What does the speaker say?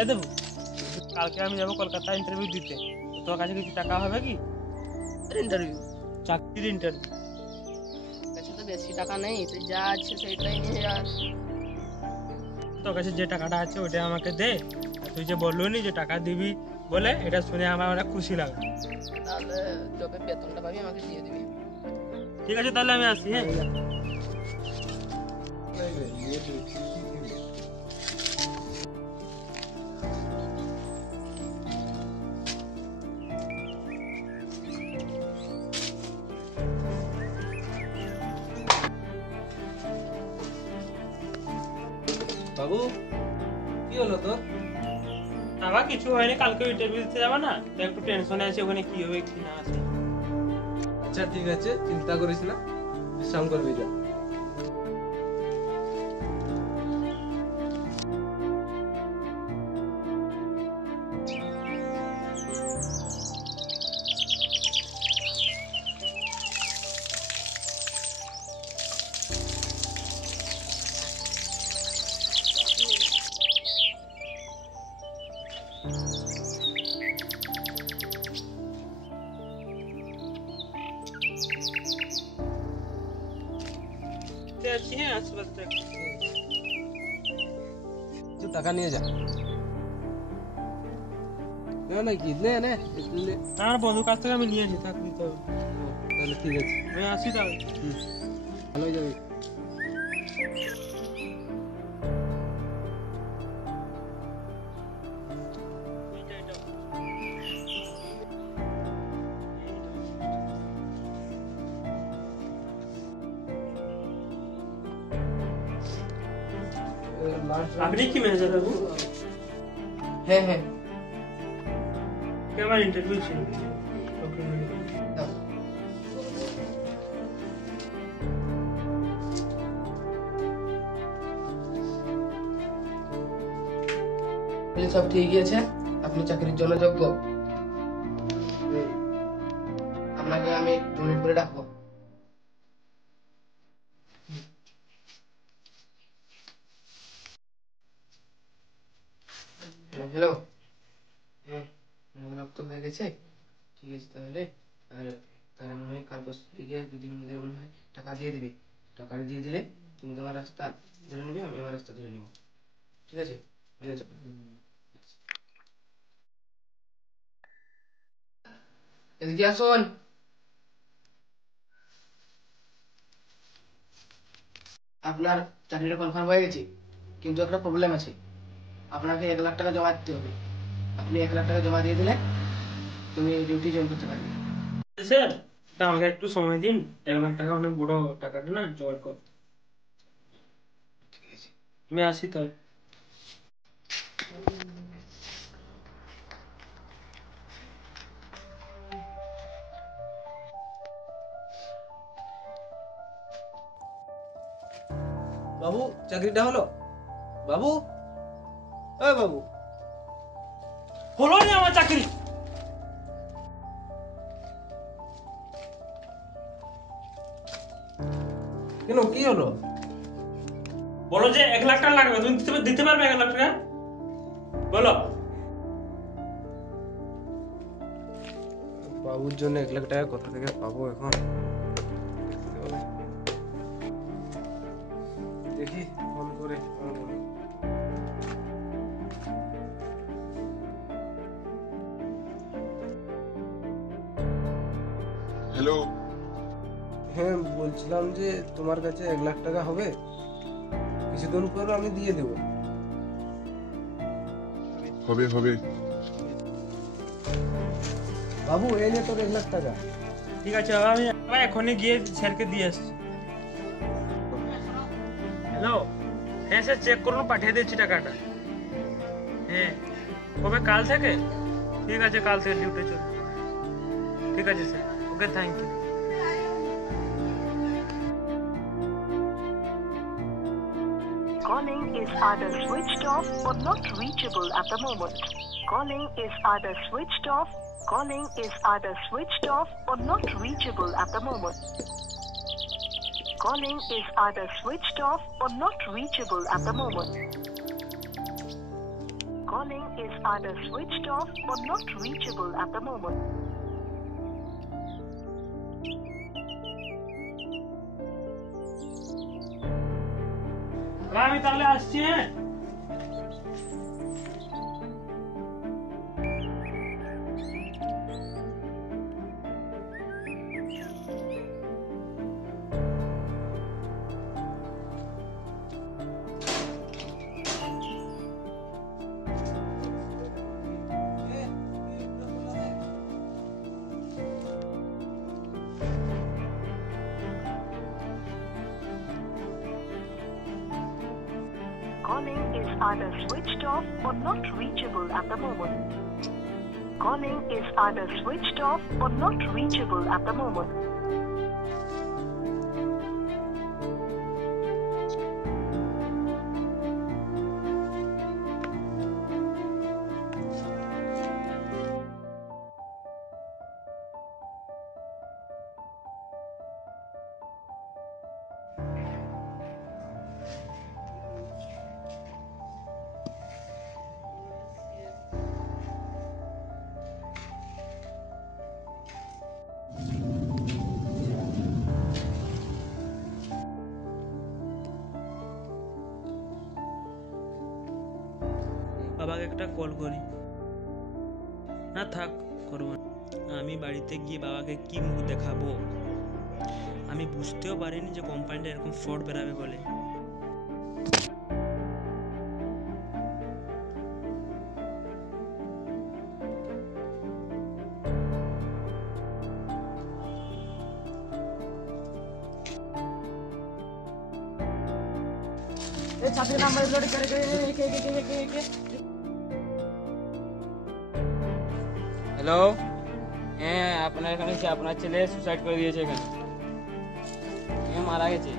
এ দেবো, কালকে আমি যাবো কলকাতা ইন্টারভিউ দিতে, তোর কাছে কিছু টাকা হবে কি? ইন্টারভিউ? চাকরির ইন্টারভিউ। কাছে তো বেশি টাকা নেই, তুই যা আছে সেইটাই নিয়ে যাস। তোর কাছে যে টাকাটা আছে ওটা আমাকে দে। তুই যে বললো নি যে টাকা দিবি বলে, এটা শুনে আমার অনেক খুশি লাগে। তাহলে যবে বেতনটা পাবি আমাকে দিয়ে দিবি। ঠিক আছে, তাহলে আমি আসি। হ্যাঁ, বাবু কি হলো তোর? আমার কিছু হয়নি, কালকে ইন্টারভিউ দিতে যাবো না, তো একটু টেনশনে আছে ওখানে কি হবে কি না আছে। আচ্ছা ঠিক আছে, চিন্তা করিস না, বিশ্রাম করবি যা। হ্যাঁ, আশীর্বাদটা তুই টাকা নিয়ে যা। নাকি নে নে নে। আমার বন্ধুর কাছ থেকে আমি নিয়েছি, থাকবি তো। তাহলে ঠিক আছে, আমি আসি তাহলে। ভালো যাবি। আপনি কি ম্যানেজার বাবু? হ্যাঁ হ্যাঁ, আমার ইন্টারভিউ ছিল। সব ঠিকই আছে, আপনি চাকরির জন্য যোগ্য। আপনাকে আমি 2 মিনিট পরে ডাকবো। হ্যালো, হ্যাঁ তো হয়ে গেছে। ঠিক আছে তাহলে, আর তাহলে মনে হয় কাল পরশু থেকে 2 দিন মধ্যে মনে হয় টাকা দিয়ে দিবে। টাকাটা দিয়ে দিলে তুমি তোমার রাস্তা ধরে নেবে, আমি আমার রাস্তা ধরে নেবো। ঠিক আছে, বুঝেছো? এদিকে আসুন। আপনার চাকরিটা কনফার্ম হয়ে গেছে, কিন্তু একটা প্রবলেম আছে। আপনাকে 1 লাখ টাকা জমা দিতে হবে। আপনি 1 লাখ টাকা জমা দিয়ে দিলে তুমি ডিউটি জয়েন করতে পারবে। স্যার, তা আমাকে একটু সময় দিন, 1 লাখ টাকা অনেক বড় টাকাটা না, জোগাড় কর। ঠিক আছে, আমি আসি তাহলে। বাবু চাকরিটা হলো? বাবু, এ বাবু। হলো না আমার চাকরি। কেন, কি হলো? বলো যে 1 লাখ টাকা লাগবে, তুমি দিতে পারবে 1 লাখ টাকা? বলো। বাবুর জন্য 1 লাখ টাকা কোথা থেকে পাবো এখন? দেখি ফোন করে। হ্যালো, হ্যাঁ বলছিলাম যে তোমার কাছে 1 লাখ টাকা হবে, কিছুদিন পর আমি দিয়ে দেবো। হবে হবে। বাবু এই নে তোর 1 লাখ টাকা। ঠিক আছে, আমি এখনই গিয়ে স্যারকে দিয়ে আসছি। হ্যালো, হ্যাঁ স্যার, চেক করুন, পাঠিয়ে দিচ্ছি টাকাটা। হ্যাঁ, কবে? কাল থেকে? ঠিক আছে, কাল থেকে ডিউটি চল। ঠিক আছে sir, okay, thank you. Calling is either switched off or not reachable at the moment. Calling is either switched off. Calling is either switched off or not reachable at the moment. Calling is either switched off or not reachable at the moment. Calling is either switched off or not reachable at the moment. আমি তাহলে আসছি। হ্যাঁ Calling is either switched off or not reachable at the moment. Calling is either switched off or not reachable at the moment. বাবাকে একটা call করি। না থাক, করব না। আমি বাড়িতে গিয়ে বাবাকে কি মুখ দেখাবো? আমি বুঝতেও পারিনি যে কোম্পানিটা এরকম ফ্রড বেরাবে বলে। হ্যালো, হ্যাঁ আপনার এখানে আপনার ছেলে সুসাইড করে দিয়েছে, এখানে মারা গেছে।